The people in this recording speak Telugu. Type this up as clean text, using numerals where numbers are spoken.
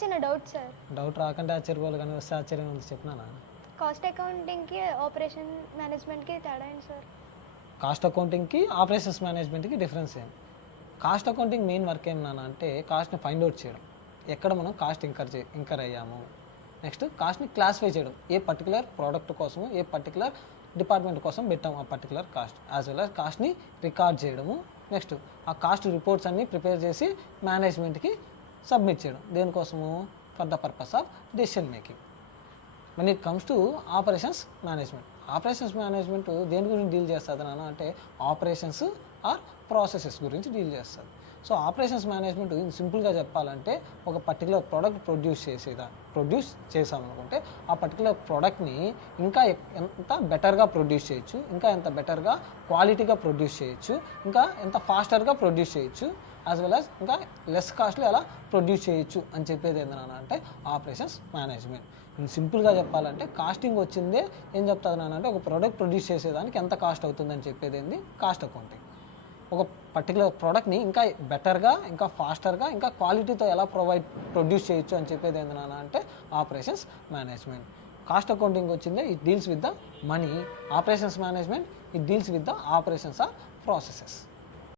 చిన్న డౌట్ సార్. డౌట్ రాకంటే ఆశ్చర్యపోవాలి, కానీ వస్తే ఆశ్చర్యం ఉంది. చెప్పినానా? కాస్ట్ అకౌంటింగ్కి ఆపరేషన్ మేనేజ్మెంట్కి తేడా ఏంటి సార్? కాస్ట్ అకౌంటింగ్కి ఆపరేషన్స్ మేనేజ్మెంట్కి డిఫరెన్స్ ఏం? కాస్ట్ అకౌంటింగ్ మెయిన్ వర్క్ ఏమన్నా అంటే కాస్ట్ని ఫైండ్ అవుట్ చేయడం, ఎక్కడ మనం కాస్ట్ ఇంకర్ అయ్యాము. నెక్స్ట్ కాస్ట్ని క్లాసిఫై చేయడం, ఏ పర్టికులర్ ప్రోడక్ట్ కోసము ఏ పర్టికులర్ డిపార్ట్మెంట్ కోసం పెట్టాము ఆ particular cost, as well as కాస్ట్ని రికార్డ్ చేయడము. నెక్స్ట్ ఆ కాస్ట్ రిపోర్ట్స్ అన్ని ప్రిపేర్ చేసి మేనేజ్మెంట్కి సబ్మిట్ చేయడం. దేనికోసము? For the purpose of decision making. when it comes to operations management దేని గురించి డీల్ చేస్తుంది నాన్న అంటే ఆపరేషన్స్ ఆర్ ప్రాసెసెస్ గురించి డీల్ చేస్తుంది. సో ఆపరేషన్స్ మేనేజ్మెంట్ సింపుల్గా చెప్పాలంటే ఒక పర్టికులర్ ప్రోడక్ట్ ప్రొడ్యూస్ చేసామనుకుంటే ఆ పర్టికులర్ ప్రోడక్ట్ని ఇంకా ఎంత బెటర్గా ప్రొడ్యూస్ చేయొచ్చు, ఇంకా ఎంత బెటర్గా క్వాలిటీగా ప్రొడ్యూస్ చేయొచ్చు, ఇంకా ఎంత ఫాస్టర్గా ప్రొడ్యూస్ చేయొచ్చు, యాజ్ వెల్ యాజ్ ఇంకా లెస్ కాస్ట్లో ఎలా ప్రొడ్యూస్ చేయొచ్చు అని చెప్పేది ఏంటన్నా అంటే ఆపరేషన్స్ మేనేజ్మెంట్. సింపుల్గా చెప్పాలంటే కాస్టింగ్ వచ్చిందే ఏం చెప్తుంది నాన్న అంటే ఒక ప్రోడక్ట్ ప్రొడ్యూస్ చేసేదానికి ఎంత కాస్ట్ అవుతుందని చెప్పేది ఏంది కాస్ట్ అకౌంటింగ్. ఒక పర్టికులర్ ప్రోడక్ట్ని ఇంకా బెటర్గా, ఇంకా ఫాస్టర్గా, ఇంకా క్వాలిటీతో ఎలా ప్రొడ్యూస్ చేయొచ్చు అని చెప్పేది ఏంది నాన్న అంటే ఆపరేషన్స్ మేనేజ్మెంట్. కాస్ట్ అకౌంటింగ్ వచ్చిందే it deals with the money, operations management it deals with the operations or processes.